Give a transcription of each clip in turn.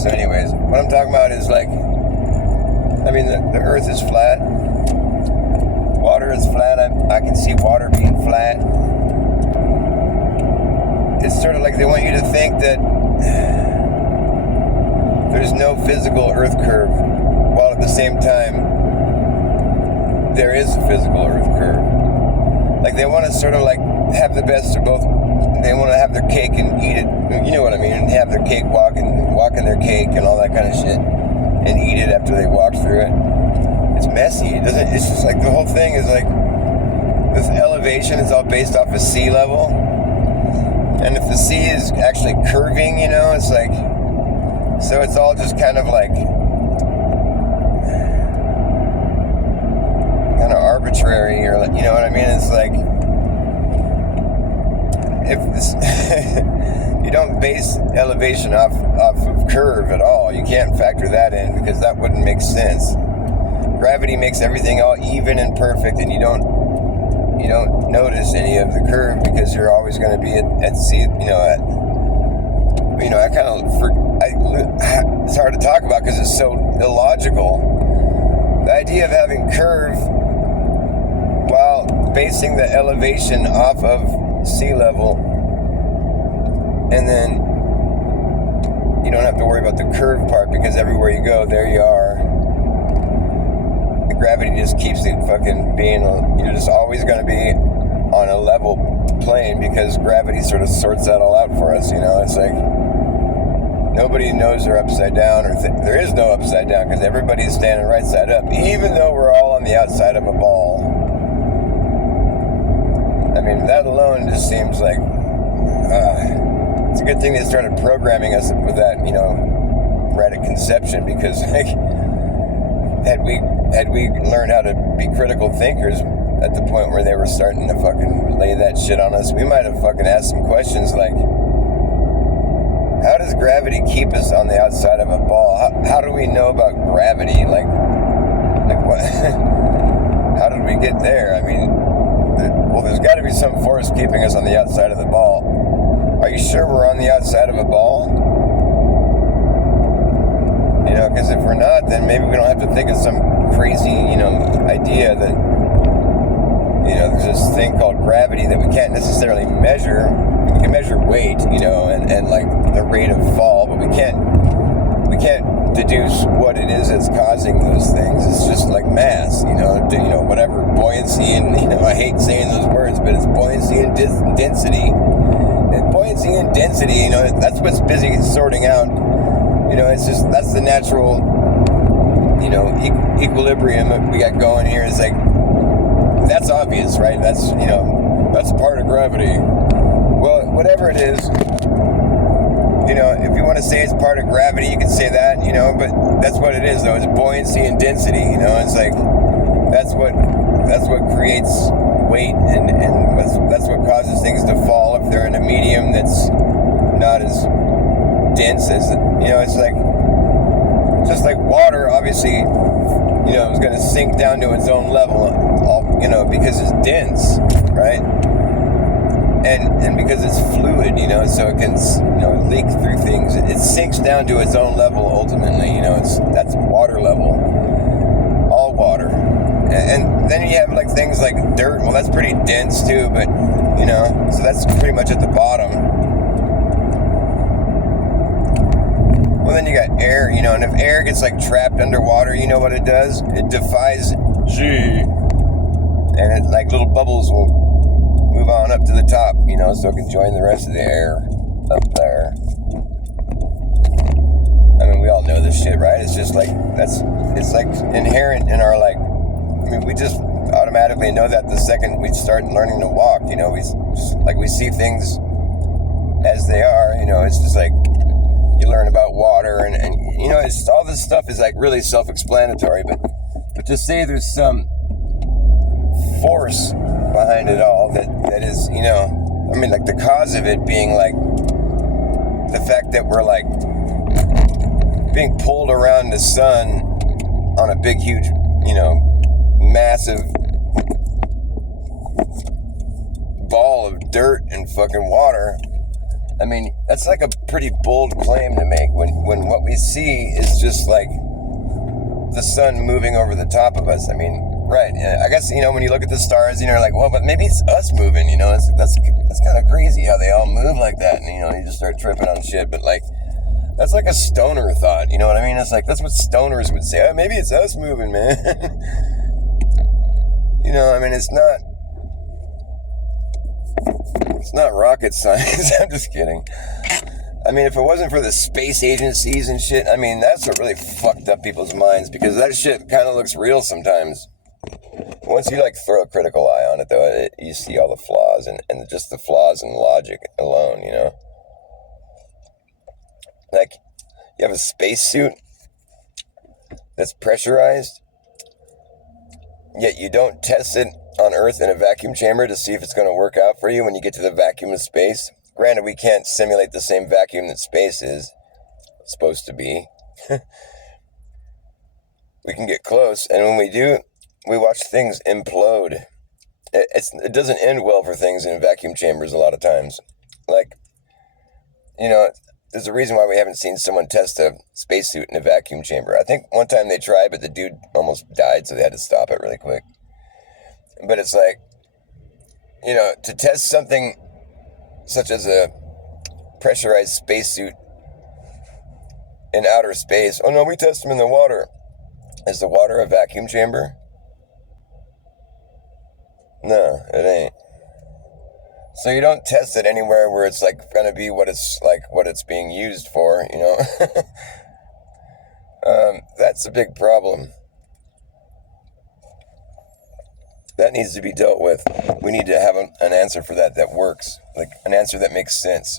So anyways, what I'm talking about is like, I mean, the earth is flat. Water is flat. I can see water being flat. It's sort of like they want you to think that there's no physical earth curve, while at the same time, there is a physical earth curve. Like they want to sort of like have the best of both. They want to have their cake and eat it. You know what I mean? And have their cake walk in their cake and all that kind of shit, and eat it after they walk through it. It's messy. It's just like the whole thing is like this elevation is all based off of sea level, and if the sea is actually curving, you know, it's like, so it's all just kind of like kind of arbitrary, or you know what I mean? It's like, if this you don't base elevation off of curve at all. You can't factor that in because that wouldn't make sense. Gravity makes everything all even and perfect, and you don't notice any of the curve because you're always going to be at sea. It's hard to talk about because it's so illogical. The idea of having curve while basing the elevation off of sea level, and then you don't have to worry about the curve part because everywhere you go, there you are. The gravity just keeps it fucking being, you're just always going to be on a level plane because gravity sort of sorts that all out for us, you know? It's like nobody knows they're upside down, or there is no upside down because everybody's standing right side up, even though we're all on the outside of a ball. I mean, that alone just seems like it's a good thing they started programming us with that, you know, right at conception, because like had we learned how to be critical thinkers at the point where they were starting to fucking lay that shit on us, we might have fucking asked some questions like, how does gravity keep us on the outside of a ball? How do we know about gravity? Like what? How did we get there? I mean, well, there's got to be some force keeping us on the outside of the ball. Are you sure we're on the outside of a ball? You know, because if we're not, then maybe we don't have to think of some crazy, you know, idea that, you know, there's this thing called gravity that we can't necessarily measure. We can measure weight, you know, and like the rate of fall, but we can't deduce what it is that's causing those things. It's just like mass, you know, whatever, buoyancy, and, you know, I hate saying those words, but it's buoyancy and density. And buoyancy and density, you know, that's what's busy sorting out. You know, it's just, that's the natural, you know, equilibrium that we got going here. It's like, that's obvious, right? That's, you know, that's part of gravity. Well, whatever it is, you know, if you want to say it's part of gravity, you can say that, you know, but that's what it is, though. It's buoyancy and density, you know. It's like, that's what creates weight, and that's what causes things to fall if they're in a medium that's not as dense as, you know. It's like, just like water, obviously, you know, is going to sink down to its own level, you know, because it's dense, right? And because it's fluid, you know, so it can, you know, leak through things. It sinks down to its own level ultimately, you know. That's water level, all water. And then you have like things like dirt. Well, that's pretty dense too, but, you know, so that's pretty much at the bottom. Well, then you got air, you know, and if air gets like trapped underwater, you know what it does? It defies G, and it, like, little bubbles will move on up to the top, you know, so it can join the rest of the air up there. I mean, we all know this shit, right? It's just like, it's like inherent in our, like, I mean, we just automatically know that the second we start learning to walk, you know. We see things as they are, you know. It's just like, you learn about water, and you know, it's all this stuff is like really self-explanatory, but to say there's some force behind it all that is, you know, I mean, like the cause of it being like the fact that we're like being pulled around the sun on a big, huge, you know, massive ball of dirt and fucking water. I mean, that's like a pretty bold claim to make when what we see is just like the sun moving over the top of us. I mean, right. I guess, when you look at the stars, like, well, but maybe it's us moving, that's kind of crazy how they all move like that. And, you just start tripping on shit. But like, that's like a stoner thought. You know what I mean? It's like, that's what stoners would say. Oh, maybe it's us moving, man. It's not rocket science. I'm just kidding. I mean, if it wasn't for the space agencies and shit, that's what really fucked up people's minds, because that shit kind of looks real sometimes. Once you, throw a critical eye on it, though, you see all the flaws, and just the flaws in logic alone, Like, you have a spacesuit that's pressurized, yet you don't test it on Earth in a vacuum chamber to see if it's going to work out for you when you get to the vacuum of space. Granted, we can't simulate the same vacuum that space is supposed to be. We can get close, and when we do, we watch things implode. It doesn't end well for things in vacuum chambers a lot of times. There's a reason why we haven't seen someone test a spacesuit in a vacuum chamber. I think one time they tried, but the dude almost died, so they had to stop it really quick. But it's like, to test something such as a pressurized spacesuit in outer space. Oh no, we test them in the water. Is the water a vacuum chamber? No, it ain't. So you don't test it anywhere where it's going to be what it's being used for, That's a big problem. That needs to be dealt with. We need to have an answer for that works. An answer that makes sense.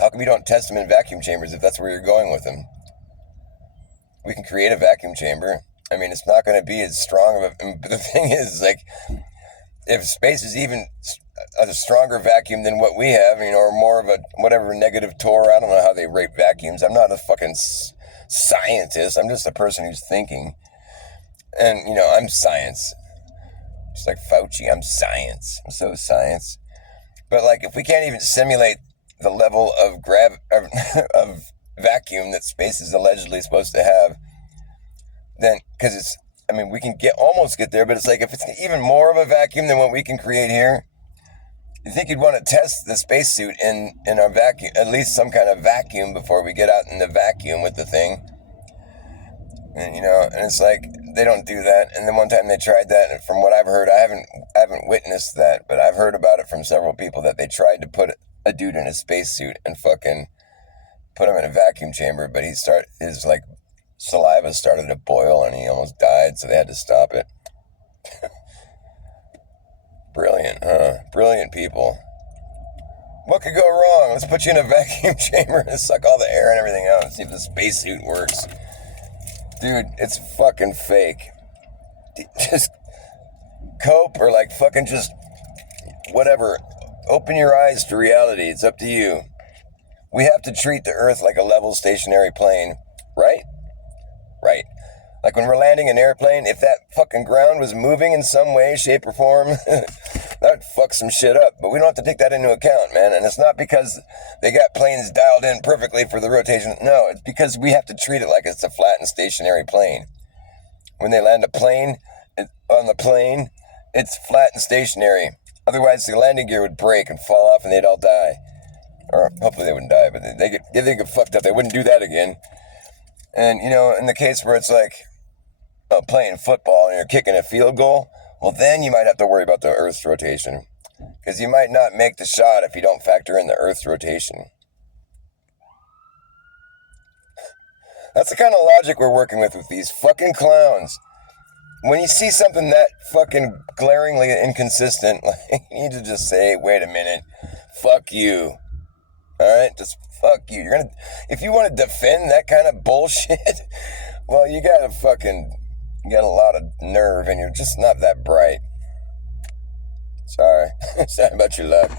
How come you don't test them in vacuum chambers if that's where you're going with them? We can create a vacuum chamber. It's not going to be as strong of a... But the thing is, if space is even a stronger vacuum than what we have, or more of a whatever negative torr, I don't know how they rate vacuums. I'm not a fucking scientist. I'm just a person who's thinking. And, I'm science. Just like Fauci, I'm science. I'm so science. But if we can't even simulate the level of of vacuum that space is allegedly supposed to have, then, because it's, we can almost get there, but it's if it's even more of a vacuum than what we can create here, you think you'd want to test the spacesuit in our vacuum, at least some kind of vacuum, before we get out in the vacuum with the thing. And, and it's they don't do that. And then one time they tried that, and from what I've heard, I haven't witnessed that, but I've heard about it from several people that they tried to put a dude in a spacesuit and fucking put him in a vacuum chamber, but his saliva started to boil and he almost died, so they had to stop it. Brilliant, huh? Brilliant people. What could go wrong? Let's put you in a vacuum chamber and suck all the air and everything out and see if the spacesuit works. Dude, it's fucking fake. Just cope or fucking just whatever. Open your eyes to reality. It's up to you. We have to treat the Earth like a level stationary plane, right? Right. When we're landing an airplane, if that fucking ground was moving in some way, shape, or form, that would fuck some shit up. But we don't have to take that into account, man. And it's not because they got planes dialed in perfectly for the rotation. No, it's because we have to treat it like it's a flat and stationary plane. When they land a plane on the plane, it's flat and stationary. Otherwise, the landing gear would break and fall off and they'd all die. Or hopefully they wouldn't die, but if they get fucked up, they wouldn't do that again. And, in the case where it's playing football and you're kicking a field goal, well, then you might have to worry about the Earth's rotation. Because you might not make the shot if you don't factor in the Earth's rotation. That's the kind of logic we're working with these fucking clowns. When you see something that fucking glaringly inconsistent, you need to just say, wait a minute, fuck you. Alright, just fuck you. If you want to defend that kind of bullshit, well, you got a lot of nerve and you're just not that bright. Sorry. Sorry about your luck.